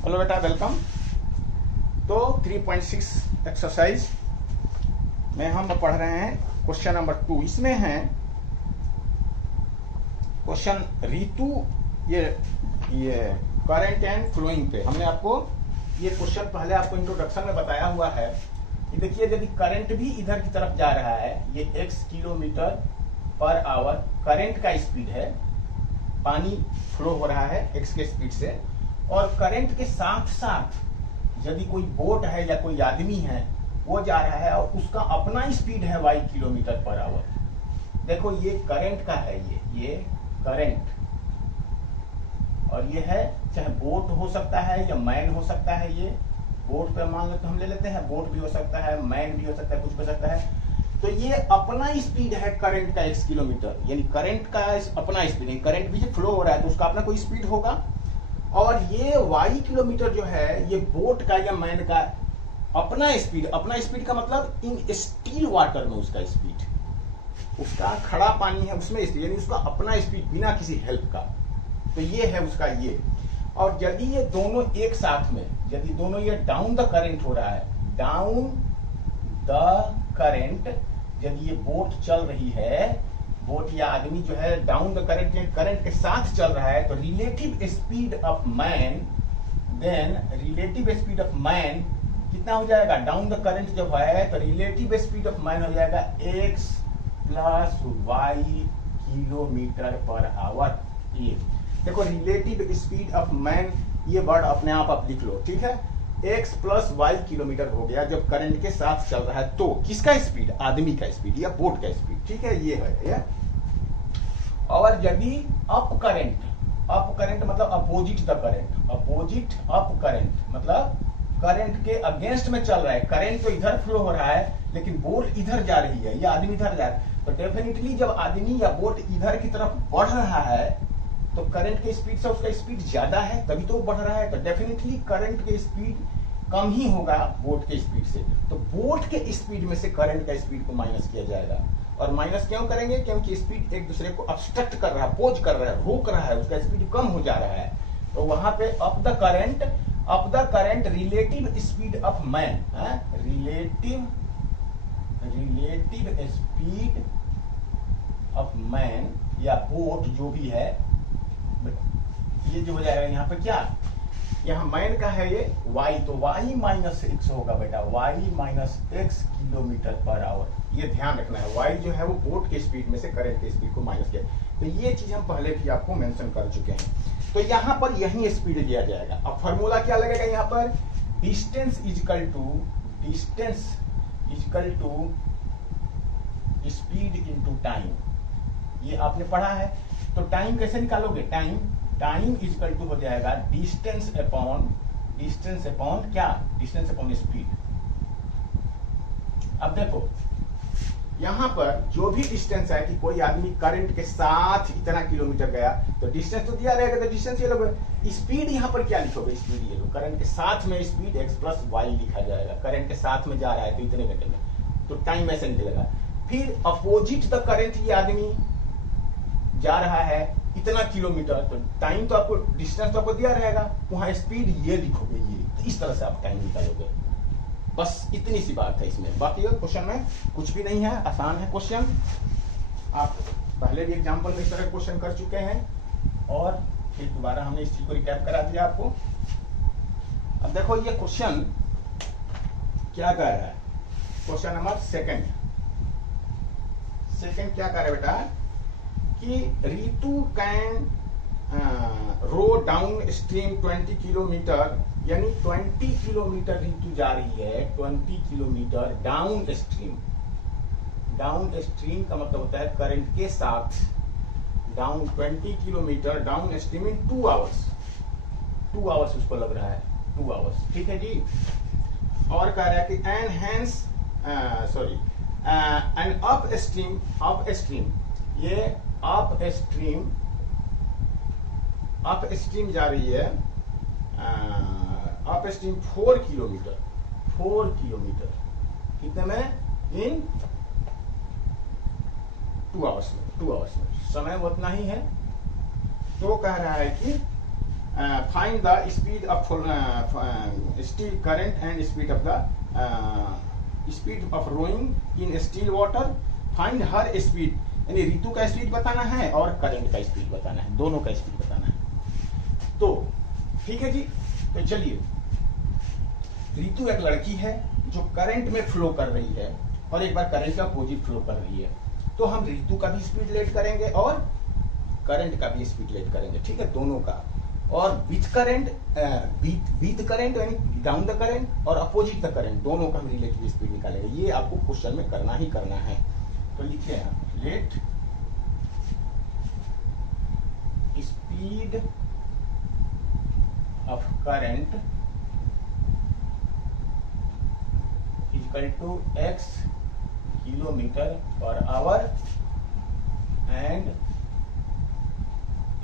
Hello बेटा, welcome. तो 3.6 exercise में हम पढ़ रहे हैं क्वेश्चन नंबर 2। इसमें है क्वेश्चन ऋतु ये करंट एंड फ्लोइंग पे। हमने आपको ये क्वेश्चन पहले आपको इंट्रोडक्शन में बताया हुआ है कि देखिए, यदि करंट भी इधर की तरफ जा रहा है, ये x kilometre per our current का स्पीड है, पानी फ्लो हो रहा है x के स्पीड से, और करंट के साथ साथ यदि कोई बोट है या कोई आदमी है वो जा रहा है और उसका अपना स्पीड है y किलोमीटर पर आवर। देखो, ये करंट का है, ये करंट, और ये है, चाहे बोट हो सकता है या मैन हो सकता है। ये बोट पे मान लो तो हम ले लेते हैं, बोट भी हो सकता है, मैन भी हो सकता है, कुछ हो सकता है। तो ये अपना स्पीड है करंट का x किलोमीटर, यानी करंट का अपना स्पीड, करंट भी फ्लो हो रहा है तो उसका अपना कोई स्पीड होगा। और ये y किलोमीटर जो है, ये बोट का या मैन का अपना स्पीड। अपना स्पीड का मतलब इन स्टिल वाटर में उसका स्पीड, उसका खड़ा पानी है उसमें स्पीड, यानी उसका अपना स्पीड बिना किसी हेल्प का। तो ये है उसका ये। और यदि ये दोनों एक साथ में, यदि दोनों ये डाउन द करंट हो रहा है, डाउन द करंट, यदि ये बोट चल रही है, बोट या आदमी जो है डाउन द करंट, करंट के साथ चल रहा है, तो relative speed of man, then relative speed of man कितना हो जाएगा? डाउन द करंट जब है तो रिलेटिव स्पीड ऑफ मैन हो जाएगा x plus y kilometre per hour. ये देखो, रिलेटिव स्पीड ऑफ मैन, ये वर्ड अपने आप लिख लो, ठीक है। x प्लस y किलोमीटर हो गया जब करंट के साथ चल रहा है, तो किसका स्पीड? आदमी का स्पीड या बोट का स्पीड, ठीक है, ये है ये। और यदि अप करंट मतलब opposite the current, opposite up current मतलब करंट के अगेंस्ट में चल रहा है, करंट तो इधर फ्लो हो रहा है लेकिन बोट इधर जा रही है, या आदमी इधर जा रहा है, तो डेफिनेटली जब आदमी या बोट इधर की तरफ बढ़ रहा है तो करंट के स्पीड से उसका स्पीड ज्यादा है, तभी तो बढ़ रहा है। तो डेफिनेटली करंट के स्पीड कम ही होगा बोट के स्पीड से। तो बोट के स्पीड में से करंट का स्पीड को माइनस किया जाएगा। और माइनस क्यों करेंगे? क्योंकि स्पीड एक दूसरे को ऑब्स्ट्रक्ट कर रहा है, पोज कर रहा है, रोक रहा है, उसका स्पीड कम हो जा रहा है। तो वहां पे up the current relative speed of man, relative speed of man या बोट जो भी है, ये जो हो जाएगा यहाँ पे क्या, यहाँ मैन का है ये y, तो y माइनस x होगा बेटा, y minus x kilometre per hour. ये ध्यान रखना है, y जो है वो बोट के स्पीड में से करंट के स्पीड को माइनस किया। तो ये चीज हम पहले भी आपको मेंशन कर चुके हैं। तो यहाँ पर यही स्पीड दिया जाएगा। अब फॉर्मूला क्या लगेगा यहाँ पर? Distance is equal to speed into time. ये आपने पढ़ा है। तो टाइम कैसे निकालोगे? टाइम इजकल टू हो जाएगा डिस्टेंस अपॉन क्या? Distance upon speed. अब देखो, यहां पर जो भी डिस्टेंस है कि कोई आदमी करंट के साथ इतना किलोमीटर गया, तो डिस्टेंस तो दिया रहेगा, तो डिस्टेंस ये लोगे। स्पीड यहां पर क्या लिखोगे? स्पीड ये लो, करंट के साथ में स्पीड x प्लस y लिखा जाएगा। करंट के साथ में जा रहा है तो इतने घंटे में, तो टाइम ऐसे निकलेगा। फिर अपोजिट द करंट, ये आदमी जा रहा है इतना किलोमीटर, तो टाइम तो आपको, डिस्टेंस तो आपको दिया रहेगा, वहां स्पीड ये लिखोगे, ये। तो इस तरह से आप टाइम निकालोगे। बस इतनी सी बात है इसमें, बाकी क्वेश्चन में कुछ भी नहीं है, आसान है क्वेश्चन। आप पहले भी एग्जांपल में इस तरह क्वेश्चन कर चुके हैं और फिर दोबारा हमने इस चीज को रिकैप करा दिया आपको। अब देखो, ये क्वेश्चन क्या कर रहा है? क्वेश्चन नंबर सेकंड क्या कर रहा है बेटा कि Ritu can row downstream 20 kilometre, यानी 20 किलोमीटर ऋतु जा रही है, 20 kilometre downstream. Downstream का मतलब होता है करंट के साथ down, 20 kilometre downstream in 2 hours. 2 hours उसको लग रहा है, 2 आवर्स, ठीक है जी। और कह रहा है कि एंड अप स्ट्रीम, ये अप स्ट्रीम जा रही है, अप स्ट्रीम 4 किलोमीटर कितने में? इन 2 आवर्स में। समय उतना ही है। तो कह रहा है कि find the speed of steel current and speed of the speed of rowing in still water. Find her speed, यानी ऋतु का स्पीड बताना है और करंट का स्पीड बताना है, दोनों का स्पीड बताना है। तो ठीक है जी, तो चलिए, ऋतु एक लड़की है जो करंट में फ्लो कर रही है और एक बार करंट का अपोजिट फ्लो कर रही है, तो हम ऋतु का भी स्पीड लेट करेंगे और करंट का भी स्पीड लेट करेंगे, ठीक है, दोनों का। और विथ करंट विथ करंट यानी डाउन द करंट और अपोजिट द करंट, दोनों का हम रिलेटिव स्पीड निकालेंगे। ये आपको क्वेश्चन में करना ही करना है। तो लिखिए आप, let speed of current equal to x kilometre per hour and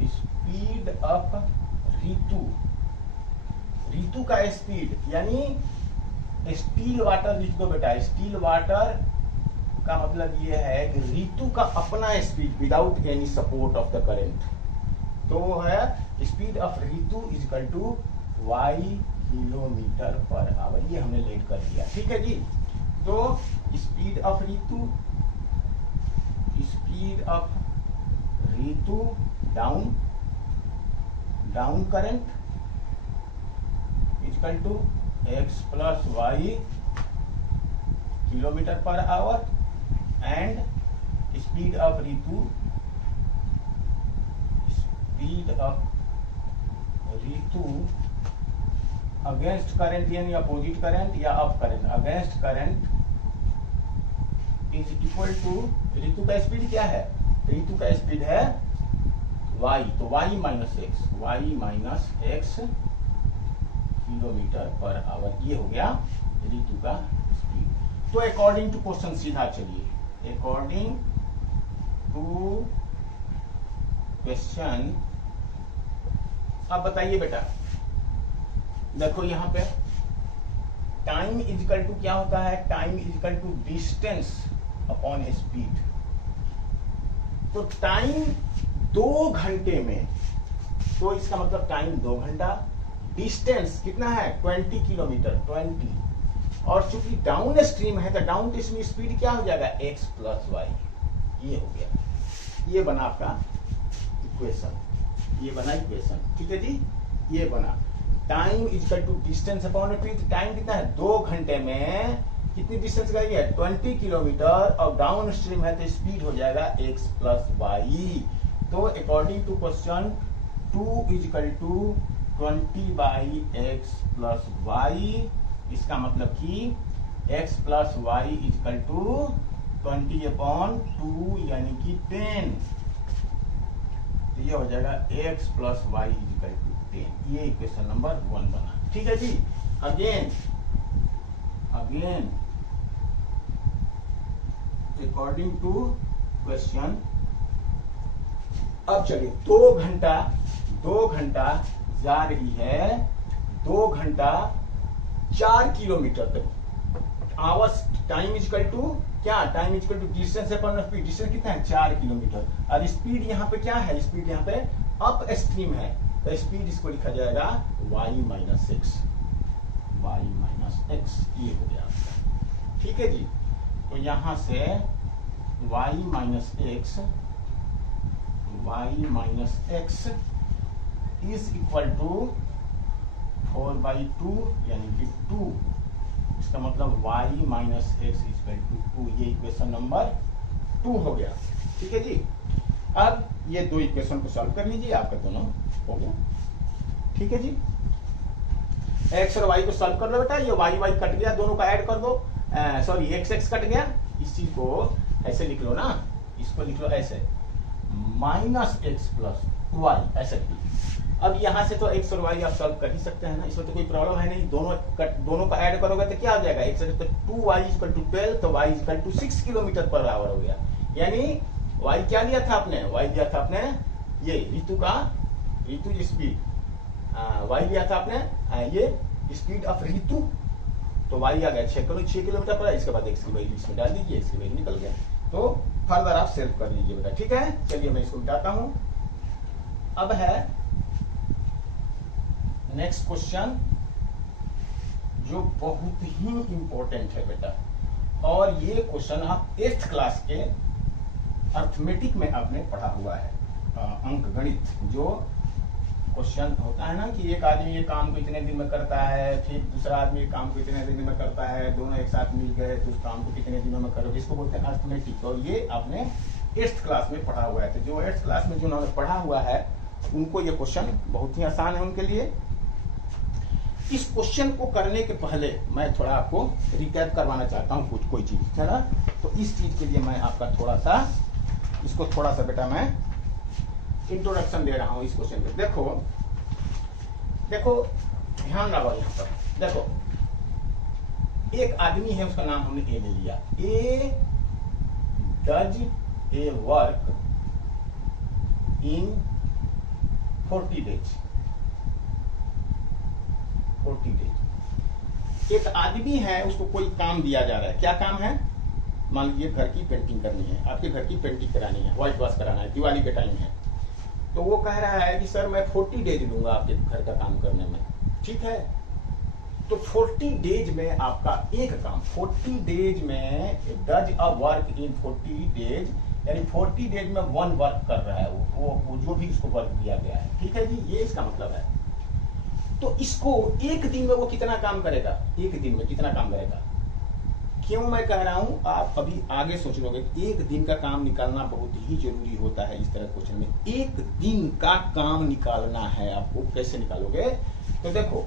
speed of Ritu का स्पीड, यानी स्टील वाटर लिख दो बेटा। स्टील वाटर का मतलब ये है कि ऋतु का अपना speed without any support of the current, तो वो है speed of Ritu is equal to y kilometre per hour. ये हमने लेट कर दिया, ठीक है जी। तो speed of Ritu down current equal to x plus y kilometre per hour and speed of Ritu against current यानी अपोजिट करंट या up current, against current is equal to, Ritu का स्पीड क्या है? ऋतु का स्पीड है y, तो y minus x kilometre per hour, ये हो गया ऋतु का स्पीड। तो अकॉर्डिंग टू क्वेश्चन सीधा चलिए, अकॉर्डिंग टू क्वेश्चन, अब बताइए बेटा, देखो यहां पे टाइम इजिकल टू क्या होता है? Time is equal to distance upon speed. तो टाइम 2 घंटे में, तो इसका मतलब टाइम 2 घंटा, डिस्टेंस कितना है? 20 किलोमीटर, 20, और चूंकि डाउन स्ट्रीम है तो डाउन स्ट्रीम स्पीड क्या हो जाएगा? x plus y. ये हो गया, ये बना आपका इक्वेशन, ये बना इक्वेशन, ठीक है जी, ये बना। Time equal to distance upon speed. Time कितना है? 2 घंटे में कितनी डिस्टेंस गई है? 20 किलोमीटर, और डाउन स्ट्रीम है तो स्पीड हो जाएगा x प्लस वाई। तो according to question 2 equal to 20 by x plus y, इसका मतलब कि x plus y equal to 20 upon 2 यानी कि 10, तो ये हो जाएगा x plus y equal to 10। ये इक्वेशन नंबर 1 बना, ठीक है जी। अगेन अकॉर्डिंग टू क्वेश्चन, अब चलिए 2 घंटा जा रही है, 2 घंटा 4 किलोमीटर तक। आवर्स टाइम इक्वल टू क्या? Time equal to distance upon speed. Distance कितना है? 4 किलोमीटर, और स्पीड यहाँ पे क्या है? स्पीड यहाँ पे अप स्ट्रीम है, तो स्पीड इसको लिखा जाएगा y माइनस एक्स, ये हो गया आपका, ठीक है जी। तो यहां से y minus x is equal to 4/2 यानी कि 2, इसका मतलब y minus x equal to 2। ये इक्वेशन नंबर 2 हो गया, ठीक है जी। अब ये 2 इक्वेशन को सॉल्व कर लीजिए, आपका दोनों हो गया, ठीक है जी। x और y को सॉल्व कर लो बेटा, ये y कट गया, दोनों का ऐड कर दो, सॉरी x कट गया, इसी को ऐसे लिख लो ना, इसको लिख लो ऐसे, माइनस एक्स प्लस वाई, ऐसे लिख लो। अब यहाँ से तो x और y आप सॉल्व कर ही सकते हैं ना, इसमें तो कोई प्रॉब्लम है नहीं। दोनों का ऐड करोगे तो क्या हो जाएगा? x तो 2y इक्वल टू 12, तो y equal to 6 kilometre per hour हो गया। यानी y क्या लिया था आपने? y लिया था आपने ये ऋतु स्पीड, y लिया था आपने ये स्पीड ऑफ ऋतु, तो y आ गया 6 किलोमीटर पर। इसके बाद x की वैल्यू इसमें डाल दीजिए, इसकी वैल्यू निकल गया। तो फर्दर आप सेव कर लीजिए बेटा, ठीक है। चलिए मैं इसको मिटाता हूं। अब है नेक्स्ट क्वेश्चन जो बहुत ही इंपॉर्टेंट है बेटा, और ये क्वेश्चन आप 8th क्लास के अर्थमेटिक में आपने पढ़ा हुआ है, अंक गणित। जो क्वेश्चन होता है ना कि एक आदमी ये काम को इतने दिन में करता है, फिर दूसरा आदमी ये काम को इतने दिन में करता है, दोनों एक साथ मिल गए तो उस काम को कितने दिनों में करोगे, इसको बोलते हैं अर्थमेटिक। और ये आपने 8th क्लास में पढ़ा हुआ है। तो जो 8th क्लास में जो उन्होंने पढ़ा हुआ है उनको ये क्वेश्चन बहुत ही आसान है उनके लिए। इस क्वेश्चन को करने के पहले मैं थोड़ा आपको रिकैप करवाना चाहता हूँ कुछ कोई चीज, है ना। तो इस चीज के लिए मैं आपका थोड़ा सा बेटा मैं इंट्रोडक्शन दे रहा हूँ इस क्वेश्चन पे। देखो ध्यान रखो यहाँ पर। देखो एक आदमी है, उसका नाम हमने ए ले लिया। A does a work in 40 days. 40 days. एक आदमी है, उसको कोई काम दिया जा रहा है। क्या काम है? मान लीजिए घर की पेंटिंग करनी है, आपके घर की पेंटिंग करानी है, व्हाइट वॉश कराना है, दिवाली के टाइम है। तो वो कह रहा है कि सर मैं 40 डेज लूंगा आपके घर का काम करने में। ठीक है, तो 40 डेज में आपका एक काम, 40 डेज में does a work in 40 days, यानी 40 डेज में 1 वर्क कर रहा है वो जो भी उसको वर्क दिया गया है। ठीक है जी, ये इसका मतलब है। तो इसको एक दिन में वो कितना काम करेगा? एक दिन में कितना काम करेगा? क्यों मैं कह रहा हूं, आप अभी आगे सोच लोगे। एक दिन का काम निकालना बहुत ही जरूरी होता है इस तरह क्वेश्चन में। एक दिन का काम निकालना है आपको, कैसे निकालोगे? तो देखो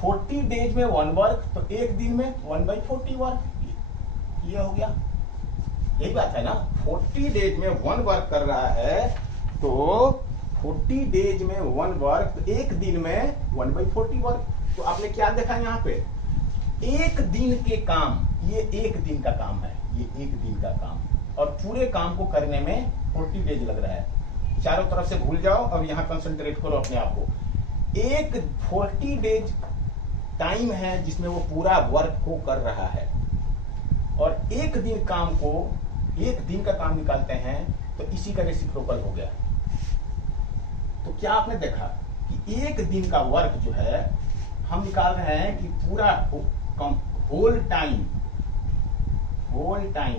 40 डेज में 1 वर्क, तो एक दिन में 1/40 वर्क, ये हो गया। यही बात है ना, 40 डेज में 1 वर्क कर रहा है, तो 40 डेज में 1 वर्क, एक दिन में 1/40 वर्क। तो आपने क्या देखा यहाँ पे? एक दिन के काम, ये एक दिन का काम है, ये एक दिन का काम, और पूरे काम को करने में 40 डेज लग रहा है। चारों तरफ से भूल जाओ और यहाँ कंसंट्रेट करो अपने आप को। एक 40 डेज टाइम है जिसमें वो पूरा वर्क को कर रहा है, और एक दिन काम को, एक दिन का काम निकालते हैं, तो इसी का रेसिप्रोकल हो गया। तो क्या आपने देखा कि एक दिन का वर्क जो है हम निकाल रहे हैं कि पूरा होल टाइम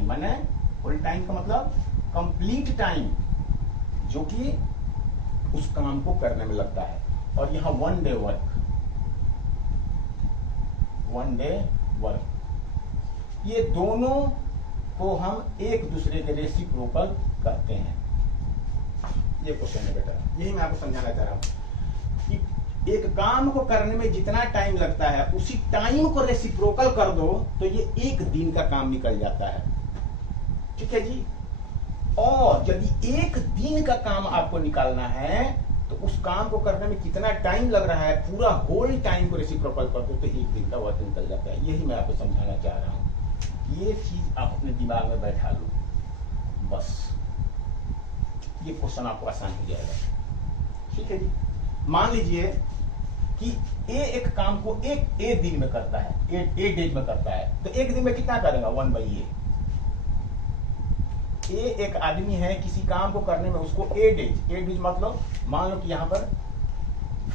माने होल टाइम का मतलब कंप्लीट टाइम जो कि उस काम को करने में लगता है। और यहां 1 डे वर्क, 1 डे वर्क, ये दोनों को हम एक दूसरे के रेसिप्रोकल करते हैं। ये क्वेश्चन है बेटा, यही मैं आपको समझाना चाह रहा हूं कि एक काम को करने में जितना टाइम लगता है उसी टाइम को रेसिप्रोकल कर दो तो ये एक दिन का काम निकल जाता है। ठीक है जी। और यदि एक दिन का काम आपको निकालना है तो उस काम को करने में कितना टाइम लग रहा है, पूरा होल टाइम को रेसिप्रोकल कर दो तो एक दिन का वर्क निकल जाता है। यही मैं आपको समझाना चाह रहा हूं। ये चीज आप अपने दिमाग में बैठा लो, बस ये क्वेश्चन आपको आसान हो जाएगा। ठीक है जी। मान लीजिए कि ए एक काम को एक दिन में करता है, ए डेज में करता है, तो एक दिन में कितना करेगा? 1/a। ए एक आदमी है, किसी काम को करने में उसको ए डेज मतलब मान लो कि यहाँ पर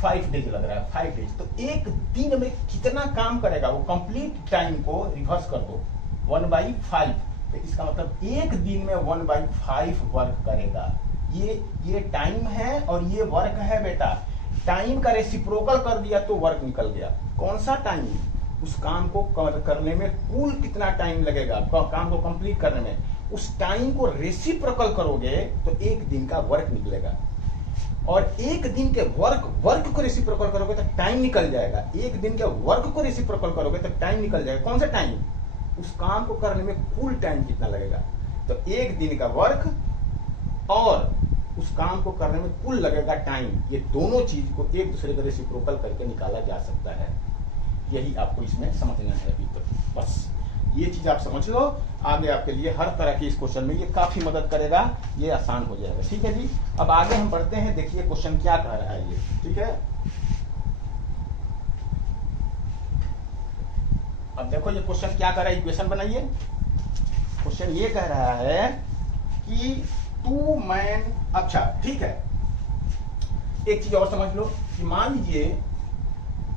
5 डेज लग रहा है, 5 डेज, तो एक दिन में कितना काम करेगा? वो कंप्लीट टाइम को रिवर्स कर दो, 1/5, तो इसका मतलब एक दिन में 1/5 वर्क करेगा। ये टाइम है और ये वर्क है बेटा। टाइम का रेसिप्रोकल कर दिया तो वर्क निकल गया। कौन सा टाइम? उस काम को करने में कुल कितना टाइम लगेगा काम को कंप्लीट करने में, उस टाइम को रेसिप्रोकल करोगे तो एक दिन का वर्क निकलेगा। और एक दिन के वर्क को रेसिप्रोकल करोगे तो टाइम निकल जाएगा। एक दिन के वर्क को रेसिप्रोकल करोगे तो टाइम निकल जाएगा। कौन सा टाइम? उस काम को करने में कुल टाइम कितना लगेगा। तो एक दिन का वर्क और उस काम को करने में कुल लगेगा टाइम, ये दोनों चीज को एक दूसरे को रेसिप्रोकल करके निकाला जा सकता है। यही आपको इसमें समझना है अभी तक। बस ये चीज आप समझ लो, आगे आपके लिए हर तरह के इस क्वेश्चन में ये काफी मदद करेगा, ये आसान हो जाएगा। ठीक है जी। अब आगे हम बढ़ते हैं, देखिए क्वेश्चन क्या कह रहा है ये। ठीक है, अब देखो ये क्वेश्चन क्या कह रहा है, इक्वेशन बनाइए। क्वेश्चन ये कह रहा है कि 2 मैन, अच्छा ठीक है, एक चीज और समझ लो कि मान लीजिए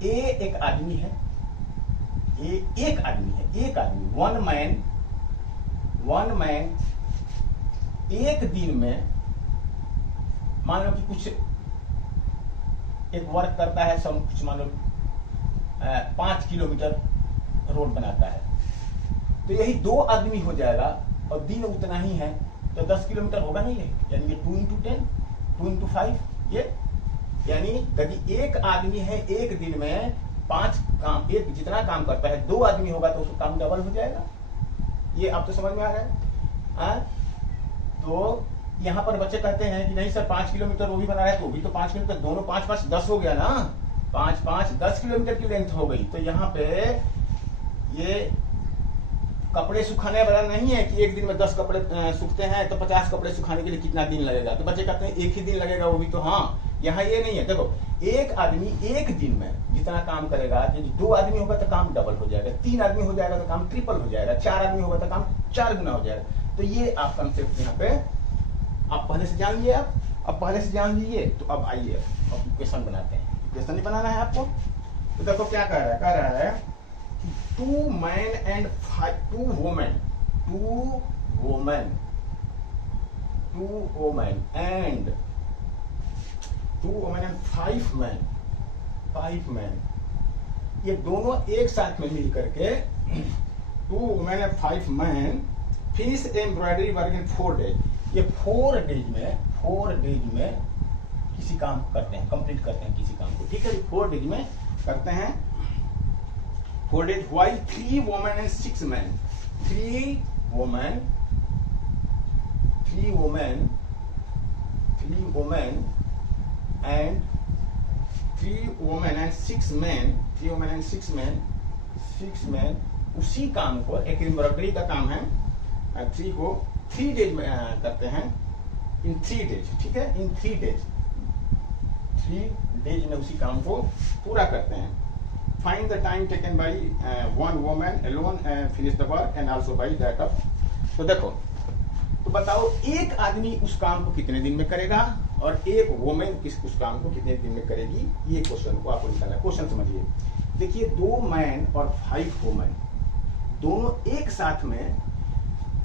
ए एक आदमी है, एक आदमी, वन मैन एक दिन में मान लो कि कुछ एक वर्क करता है, कुछ मान लो 5 किलोमीटर रोड बनाता है, तो यही 2 आदमी हो जाएगा और दिन उतना ही है, तो 10 किलोमीटर होगा नहीं है, यानी ये 2 into 10, 2 into 5, ये यानी यदि एक आदमी है एक दिन में 5 काम, एक जितना काम करता है 2 आदमी होगा तो उसका काम डबल हो जाएगा। ये आप तो समझ में आ रहा है। तो यहाँ पर बच्चे कहते हैं कि नहीं सर 5 किलोमीटर वो भी बना रहा है, तो भी तो 5 किलोमीटर, दोनों 5 5 10 हो गया ना, 5 5 10 किलोमीटर की लेंथ हो गई। तो यहाँ पे ये कपड़े सुखाने वाला नहीं है कि एक दिन में 10 कपड़े सूखते हैं, तो 50 कपड़े सुखाने के लिए कितना दिन लगेगा, तो बच्चे कहते हैं एक ही दिन लगेगा, वो भी तो हाँ, यहाँ ये नहीं है। देखो एक आदमी एक दिन में जितना काम करेगा, यदि 2 आदमी होगा तो काम डबल हो जाएगा, 3 आदमी हो जाएगा तो काम ट्रिपल हो जाएगा, 4 आदमी होगा तो काम 4 गुना हो जाएगा। तो ये आप कंसेप्ट यहाँ पे आप पहले से जान लिए, अब पहले से जान लीजिए। तो अब आइए अब इक्वेशन बनाते हैं। इक्वेशन ही बनाना है आपको। तो देखो क्या कह रहा है कि 2 men and 2 women and 5 men, ये दोनों एक साथ में मिल करके 2 women and 5 men finish embroidery work in 4 days। ये 4 डेज में किसी काम करते हैं, कंप्लीट करते हैं किसी काम को, ठीक है। 4 डेज में करते हैं, 4 days. While 3 women and 6 men, 3 women and 6 men उसी काम को, एक एम्ब्रॉयडरी का काम है, 3 को 3 डेज में करते हैं, इन 3 डेज, ठीक है। इन 3 डेज में उसी काम को पूरा करते हैं। Find the time taken by 1 woman alone and finish the work and also by that of। तो देखो, तो बताओ एक आदमी उस काम को कितने दिन में करेगा और एक वोमेन उस काम को कितने दिन में करेगी, ये क्वेश्चन को आपको निकालना है। क्वेश्चन समझिए, देखिए 2 मैन और 5 वोमेन दोनों एक साथ में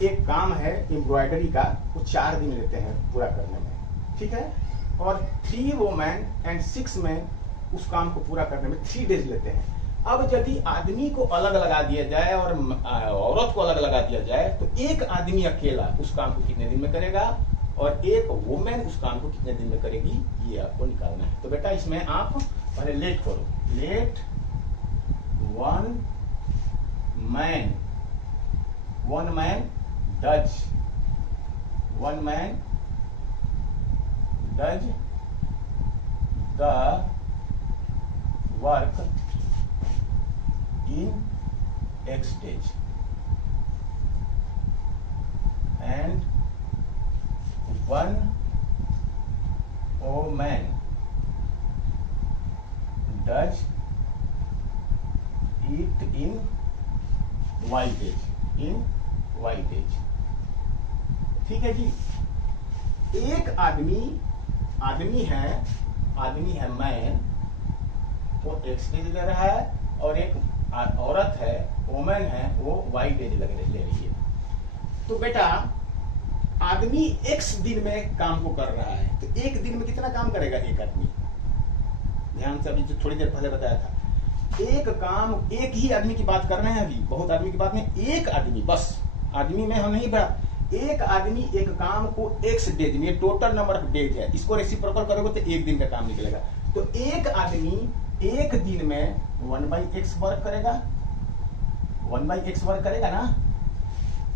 एक काम है एम्ब्रॉयडरी का, वो 4 दिन लेते हैं पूरा करने में, ठीक है। और 3 वोमेन एंड 6 मैन उस काम को पूरा करने में 3 डेज लेते हैं। अब यदि आदमी को अलग लगा दिया जाए और औरत को अलग लगा दिया जाए, तो एक आदमी अकेला उस काम को कितने दिन में करेगा और एक वोमेन उस काम को कितने दिन में करेगी, ये आपको निकालना है। तो बेटा इसमें आप पहले लेट करो, late 1 man does the work in X days and 1 woman does it in Y days, ठीक है जी। एक आदमी है मैन, वो एक्स डेज ले रहा है, और एक औरत है वोमेन है, वो वाई डेज ले रही है। तो बेटा आदमी एक्स दिन में काम को कर रहा है, तो एक दिन में कितना काम करेगा एक आदमी, ध्यान से, अभी जो थोड़ी देर पहले बताया था, एक काम, एक ही आदमी की बात कर रहे हैं, अभी बहुत आदमी की बात नहीं, एक आदमी, बस आदमी में हम नहीं बढ़ा, एक आदमी एक काम को एक्स डेज में, टोटल नंबर ऑफ डेज है, इसको रेसिप्रोकल करोगे तो एक दिन का काम निकलेगा। तो एक आदमी एक दिन में 1/x वर्क करेगा, 1/x वर्क करेगा ना।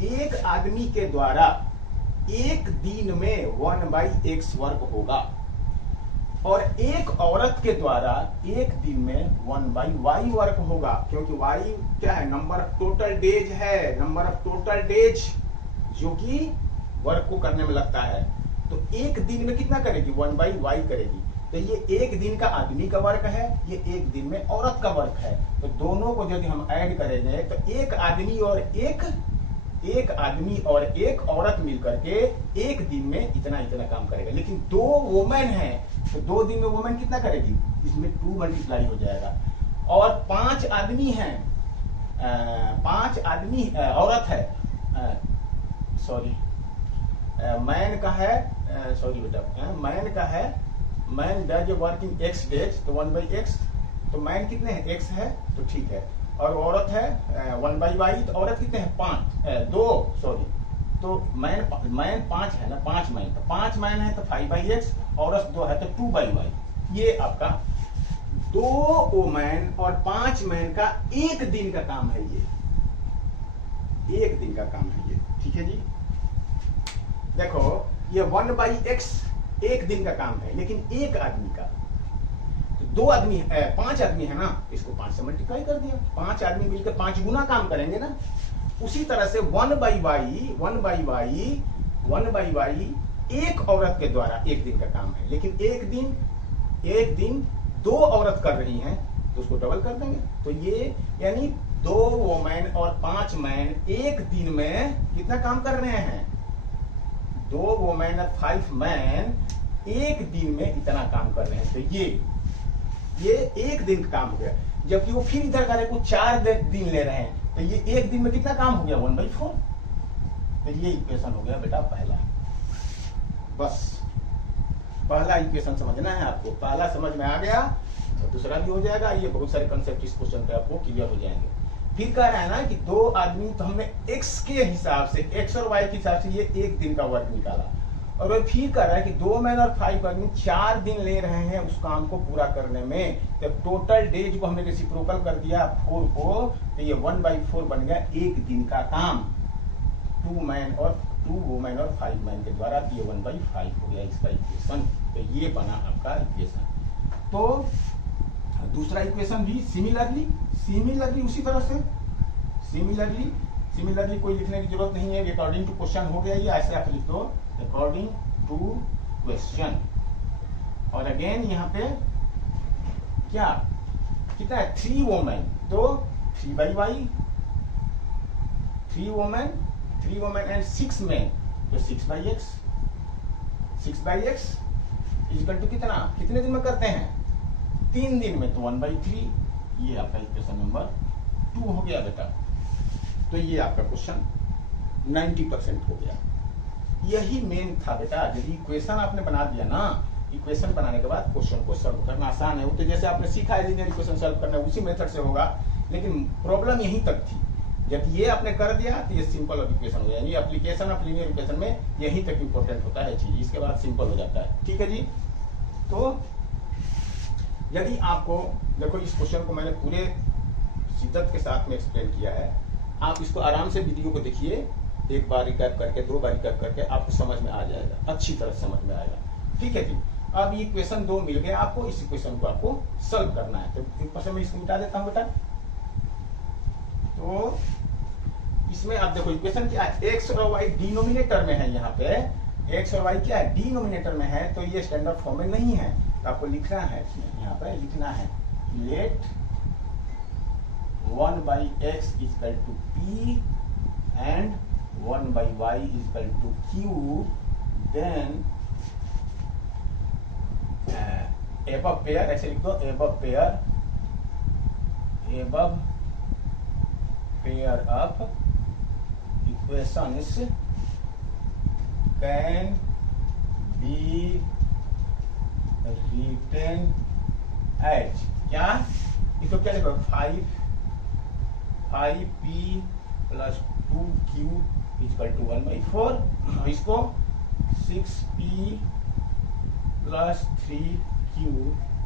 एक आदमी के द्वारा एक दिन में 1/x वर्क होगा, और एक औरत के द्वारा एक दिन में 1/y वर्क होगा, क्योंकि y क्या है, नंबर ऑफ टोटल डेज है, नंबर ऑफ टोटल डेज जो कि वर्क को करने में लगता है। तो एक दिन में कितना करेगी, 1/y करेगी। तो ये एक दिन का आदमी का वर्क है, ये एक दिन में औरत का वर्क है। तो दोनों को यदि हम ऐड करेंगे तो एक आदमी और एक औरत मिलकर के एक दिन में इतना काम करेगा। लेकिन 2 वोमेन है, तो 2 दिन में वोमेन कितना करेगी, इसमें 2 मल्टीप्लाई हो जाएगा। और 5 आदमी हैं, 5 आदमी औरत है, सॉरी मैन का है, सॉरी बेटा मैन का है, man does work in x days, तो 1/x, तो मैन कितने हैं, x है तो ठीक है, और औरत है 1/y, तो औरत कितने हैं 5, 2 सॉरी, तो मैन 5 है ना, 5 मैन, तो 5 मैन है तो 5/x, औरत 2 है तो 2/y। ये आपका 2 वोमैन और 5 मैन का एक दिन का काम है, ये एक दिन का काम है ये, ठीक है जी। देखो ये 1/x एक दिन का काम है, लेकिन एक आदमी का, तो 2 आदमी 5 आदमी है ना, इसको 5 से मल्टीप्लाई कर दिया, 5 आदमी मिलकर 5 गुना काम करेंगे ना। उसी तरह से 1/y एक औरत के द्वारा एक दिन का काम है, लेकिन एक दिन 2 औरत कर रही हैं, तो उसको डबल कर देंगे, तो ये यानी 2 वोमेन और 5 मैन एक दिन में कितना काम कर रहे हैं, 2 वोमेन और 5 मैन एक दिन में इतना काम कर रहे हैं, तो ये एक दिन का काम हो गया। जबकि वो फिर इधर करे को 4 दिन ले रहे हैं, तो ये एक दिन में कितना काम हो गया, 1/4। तो ये इक्वेशन हो गया बेटा पहला। बस पहला इक्वेशन समझना है आपको, पहला समझ में आ गया तो दूसरा भी हो जाएगा। ये बहुत सारे कंसेप्ट इस क्वेश्चन पे आपको क्लियर हो जाएंगे। फिर कह रहा है ना कि 2 आदमी, तो हमने x के हिसाब से, x और y के हिसाब से ये एक दिन का वर्क निकाला, और वो फिर कह रहा है कि 2 मैन और 5 आदमी 4 दिन ले रहे हैं उस काम को पूरा करने में, तो टोटल डेज को हमने रेसिप्रोकल कर दिया 4 को, तो ये 1/4 बन गया एक दिन का काम, 2 वोमेन और 5 मैन के द्वारा, ये 1/5 हो गया इसका इक्वेशन। तो ये बना आपका इक्वेशन। तो दूसरा इक्वेशन भी सिमिलरली उसी तरह से सिमिलरली कोई लिखने की जरूरत नहीं है, अकॉर्डिंग टू क्वेश्चन हो गया, ये ऐसे आप लिख दो अकॉर्डिंग टू क्वेश्चन। और अगेन यहाँ पे क्या कितना है, 3 वोमेन, तो 3/y, 3 वोमेन एंड 6 मैन, तो 6/x इक्वल टू कितने दिन में करते हैं, 3 दिन में, तो 1/3। ये आपका इक्वेशन नंबर 2 हो गया बेटा। तो ये आपका क्वेश्चन 90% हो गया। यही मेन था बेटा, यदि इक्वेशन आपने बना दिया ना, इक्वेशन बनाने के बाद क्वेश्चन को सॉल्व करना आसान है। वो तो जैसे आपने सीखा है लीनियर इक्वेशन सॉल्व करना, उसी मेथड से होगा, लेकिन प्रॉब्लम यहीं तक थी। जब ये आपने कर दिया तो ये सिंपल इक्वेशन हो जाएगी। एप्लीकेशन ऑफ लीनियर इक्वेशन में यहीं तक इंपॉर्टेंट होता है चीज, इसके बाद सिंपल हो जाता है, ठीक है जी। तो यदि आपको देखो, इस क्वेश्चन को मैंने पूरे शिद्दत के साथ में एक्सप्लेन किया है, आप इसको आराम से वीडियो को देखिए, एक बार रिकैप करके, 2 बार रिकैप करके आपको समझ में आ जाएगा, अच्छी तरह समझ में आएगा, ठीक है जी। अब ये क्वेश्चन 2 मिल गया आपको, इस इक्वेशन को आपको सॉल्व करना है। तो ऊपर मैं इसको मिटा देता हूं बेटा। तो इसमें आप देखो इक्वेशन क्या है, एक्स और वाई डिनोमिनेटर में है, यहाँ पे एक्स और वाई क्या है, डिनोमिनेटर में है, तो ये स्टैंडर्ड फॉर्म में नहीं है, तो आपको लिखना है इसमें, यहाँ पे लिखना है let 1/x equal to p and 1/y equal to q, then above pair, ऐसे लिख दो, above pair of equations can be written as, क्या इसको क्या लिखो, 5p plus 2q equal to 1/4, इसको 6p plus 3q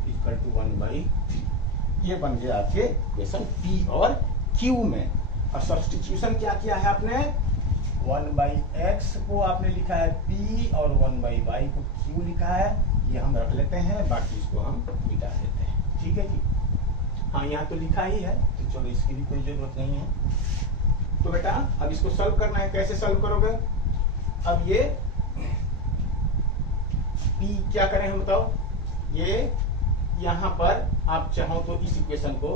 equal to 1/3। ये बन गया आपके इक्वेशन p और q में। और सब्स्टिट्यूशन क्या किया है आपने, 1/x को आपने लिखा है p और 1/y को q लिखा है, ये हम रख लेते हैं, बाकी इसको हम मिटा देते हैं, ठीक है जी। हाँ यहाँ तो लिखा ही है, तो चलो इसकी भी कोई जरूरत नहीं है। तो बेटा अब इसको सॉल्व करना है, कैसे सॉल्व करोगे। अब ये p क्या करें हम बताओ, ये यहाँ पर आप चाहो तो इस इक्वेशन को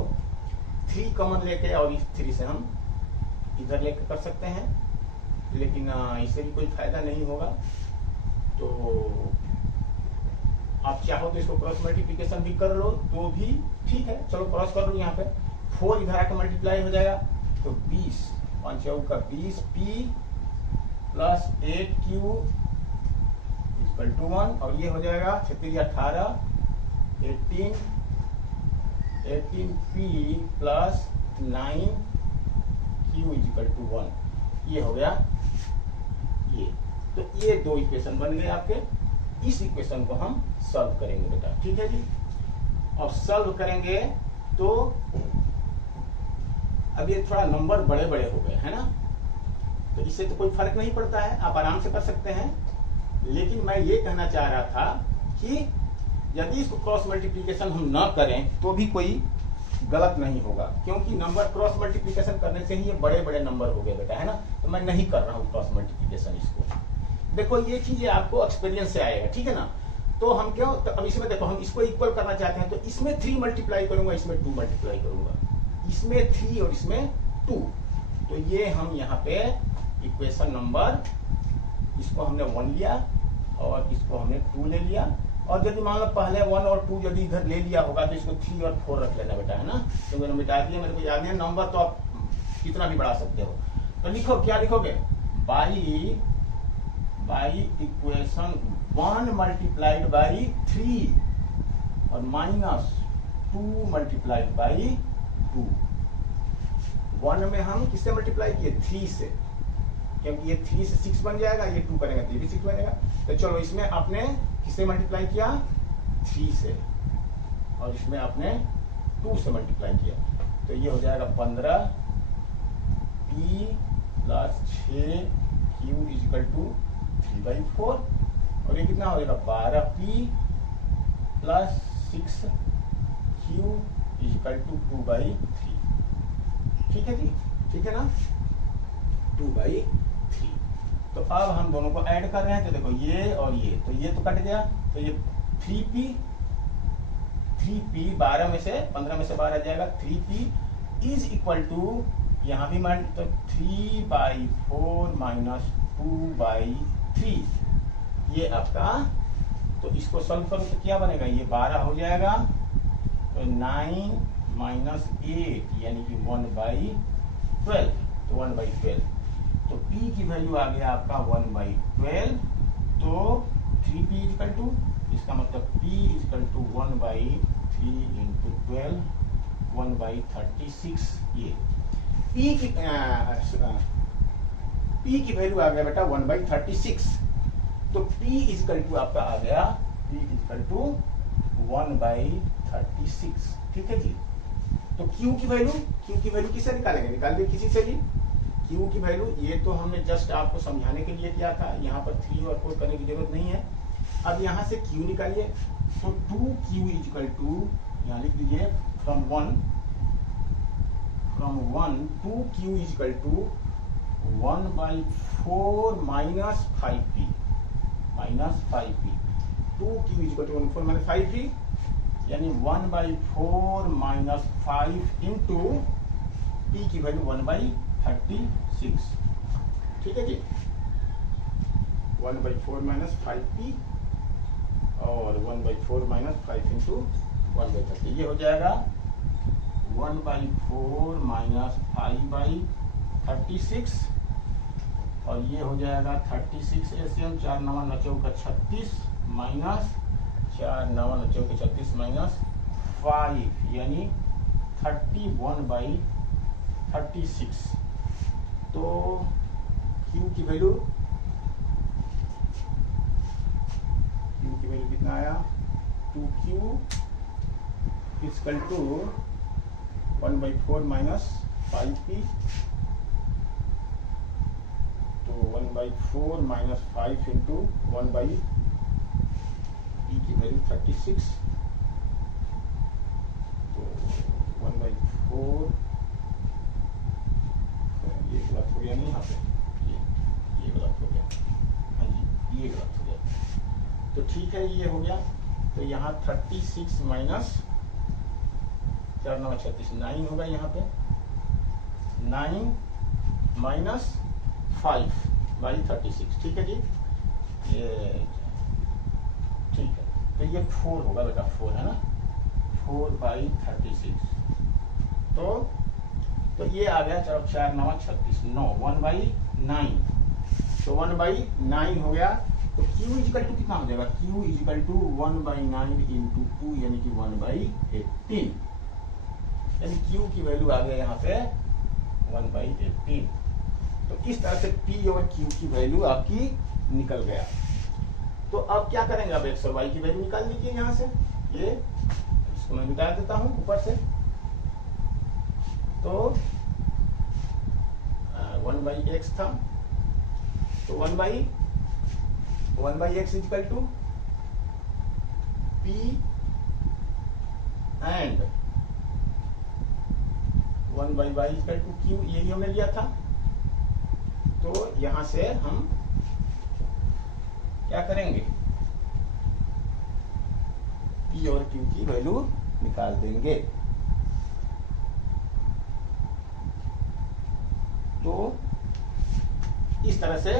3 कॉमन लेके, और इस 3 से हम इधर लेके कर सकते हैं, लेकिन इससे भी कोई फायदा नहीं होगा। तो आप चाहो तो इसको क्रॉस मल्टीप्लीकेशन भी कर लो तो भी ठीक है, चलो क्रॉस कर लो। यहाँ पे 4 इधर आकर मल्टीप्लाई हो जाएगा तो 20, 5 चौका 20 P plus 8Q equal to 1, और ये हो जाएगा 18 18P plus 9Q equal to 1। ये हो गया ये। तो ये दो इक्वेशन बन गए आपके। इस इक्वेशन को हम सॉल्व करेंगे बेटा, ठीक है जी। अब सॉल्व करेंगे तो अब ये थोड़ा नंबर बड़े बड़े हो गए है ना, तो इससे तो कोई फर्क नहीं पड़ता है, आप आराम से कर सकते हैं। लेकिन मैं ये कहना चाह रहा था कि यदि इसको क्रॉस मल्टीप्लीकेशन हम ना करें तो भी कोई गलत नहीं होगा, क्योंकि नंबर क्रॉस मल्टीप्लीकेशन करने से ही ये बड़े बड़े नंबर हो गए बेटा, है ना। तो मैं नहीं कर रहा हूँ क्रॉस मल्टीप्लीकेशन इसको। देखो ये चीजें आपको एक्सपीरियंस से आएगा, ठीक है ना। तो हम क्यों, तो अब इसमें देखो हम इसको इक्वल करना चाहते हैं, तो इसमें 3 मल्टीप्लाई करूंगा, इसमें 2 मल्टीप्लाई करूंगा, इसमें 3 और इसमें 2। तो ये हम यहाँ पे इक्वेशन नंबर, इसको हमने 1 लिया और इसको हमने 2 ले लिया। और यदि मान लो पहले 1 और 2 यदि इधर ले लिया होगा तो इसको 3 और 4 रख लेना बेटा, है ना। तो मैंने मिटा दिया, मेरे को याद नहीं, नंबर तो आप कितना भी बढ़ा सकते हो। तो लिखो, क्या लिखोगे, बाई इक्वेशन 1 मल्टीप्लाइड बाई 3 और माइनस 2 मल्टीप्लाइड बाई 2। 1 में हम किससे मल्टीप्लाई किए, 3 से, क्योंकि ये 3 से 6 बन जाएगा, ये 2 करेंगे तो ये भी 6 बनेगा। तो चलो इसमें आपने किससे मल्टीप्लाई किया, 3 से, और इसमें आपने 2 से मल्टीप्लाई किया। तो ये हो जाएगा 15 P plus 6Q equal to 3/4, और ये कितना हो जाएगा 12P plus 6Q equal to 2/3। ठीक है जी, ठीक है ना, 2/3। तो अब हम दोनों को ऐड कर रहे हैं, तो देखो ये और ये, तो ये तो कट गया, तो ये 3P 12 में से 15 में से 12 जाएगा, 3P इज इक्वल टू, यहाँ भी मान तो 3/4 माइनस 2/3, ये आपका। तो इसको सॉल्व करो तो क्या बनेगा, ये 12 हो जाएगा, तो 9 माइनस 8 यानी कि 1/12, तो 1/12। तो P की वैल्यू आ गया आपका 1/12। तो 3P इक्वल टू, इसका मतलब P इक्वल टू 1/3 इंटू 12, 1/36। ये P की वैल्यू आ गया बेटा 1/36। तो P इक्वल टू आपका आ गया, P इक्वल टू 1/36। ठीक है जी। तो Q की वैल्यू किससे निकालेंगे, निकाल दे किसी से भी। Q की वैल्यू, ये तो हमने जस्ट आपको समझाने के लिए किया था, यहाँ पर 3 और 4 करने की जरूरत नहीं है। अब यहाँ से Q निकालिए, तो 2Q इक्वल टू, यहाँ लिख दीजिए from 1 2Q equal to 1/4 minus 5P 2Q equal to 1/4 minus 5P, यानी 1/4 माइनस 5 इंटू P की वैल्यू 1/36। ठीक है जी, 1/4 माइनस 5P और 1/4 माइनस 5 इंटू 1/30, ये हो जाएगा 1/4 माइनस 5/36, और ये हो जाएगा 36 LCM, 4 9 9 चौका 36 माइनस 4 9 9 चौका 36 माइनस 5, यानी 31/36। तो Q की वैल्यू कितना आया, 2Q equal to 1/4 minus 5P, तो 1/4 माइनस 5 इंटू 1/P की वैल्यू 36, तो 1/4, ये गलत हो गया नहीं यहाँ पे, ये गलत हो गया, हाँ जी ये गलत हो गया। तो ठीक है, ये हो गया। तो यहाँ 36 माइनस 4 9 36, 9 होगा यहाँ पे, 9 माइनस 5/36। ठीक है जी, ये ठीक है। तो ये 4 होगा बेटा, 4 है ना, 4/36। तो ये आ गया 4 9 36, 9 1/9, तो 1/9 हो गया। तो Q इजिकल टू कितना हो जाएगा, Q इजिकल टू 1/9 इंटू 2 यानी कि 1/18, यानी Q की वैल्यू आ गया यहाँ पे 1/18। तो इस तरह से P और Q की वैल्यू आपकी निकल गया। तो अब क्या करेंगे, अब x और y की वैल्यू निकाल लीजिए यहाँ से, ये इसको मैं निकाल देता हूँ ऊपर से। तो 1/x था, तो 1/x equal to P and 1/y equal to Q, यही हमने लिया था। तो यहां से हम क्या करेंगे, P और Q की वैल्यू निकाल देंगे। तो इस तरह से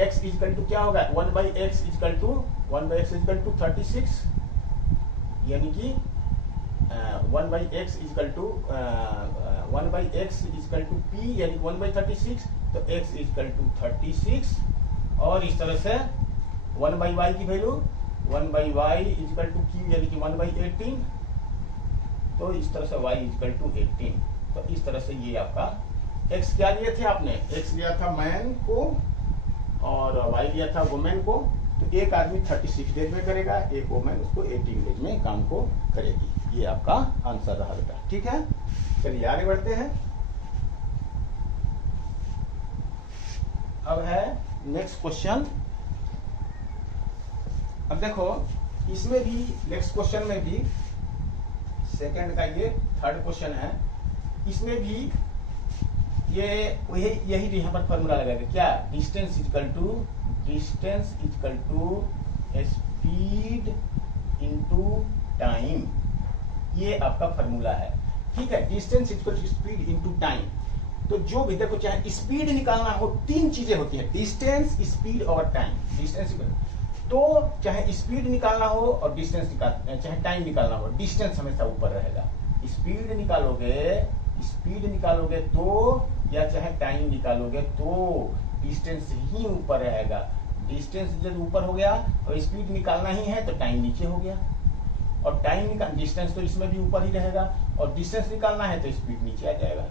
x इक्वल टू क्या होगा, 1/x इक्वल टू 36, यानी कि 1/x equal to 1/x equal to P यानी 1/36, तो x इक्वल टू 36। और इस तरह से 1/y की value 1/y equal to Q यानी कि 1/18, तो इस तरह से y इक्वल टू 18। तो इस तरह से ये आपका x क्या लिए थे आपने, x लिया था मैन को और y लिया था वुमेन को। तो एक आदमी 36 डेज में करेगा, एक वुमेन उसको 18 डेज में काम को करेगी। ये आपका आंसर रहा बेटा, ठीक है। चलिए आगे बढ़ते हैं। अब है नेक्स्ट क्वेश्चन। अब देखो इसमें भी नेक्स्ट क्वेश्चन में भी सेकंड का ये थर्ड क्वेश्चन है, इसमें भी ये यही यहाँ पर फॉर्मूला लगाएगा, क्या, distance equal to speed into time, ये आपका फॉर्मूला है, ठीक है। Distance equal to speed into time. तो जो भी देखो, चाहे स्पीड निकालना हो, तीन चीजें होती हैं, डिस्टेंस, स्पीड और टाइम। डिस्टेंस तो चाहे स्पीड निकालना हो और डिस्टेंस चाहे टाइम निकालना हो, डिस्टेंस हमेशा ऊपर रहेगा। स्पीड निकालोगे तो या चाहे टाइम निकालोगे तो डिस्टेंस ही ऊपर रहेगा। डिस्टेंस जब ऊपर हो गया और स्पीड निकालना ही है तो टाइम नीचे हो गया, और टाइम डिस्टेंस तो इसमें भी ऊपर ही रहेगा, और डिस्टेंस निकालना है तो स्पीड नीचे आ जाएगा,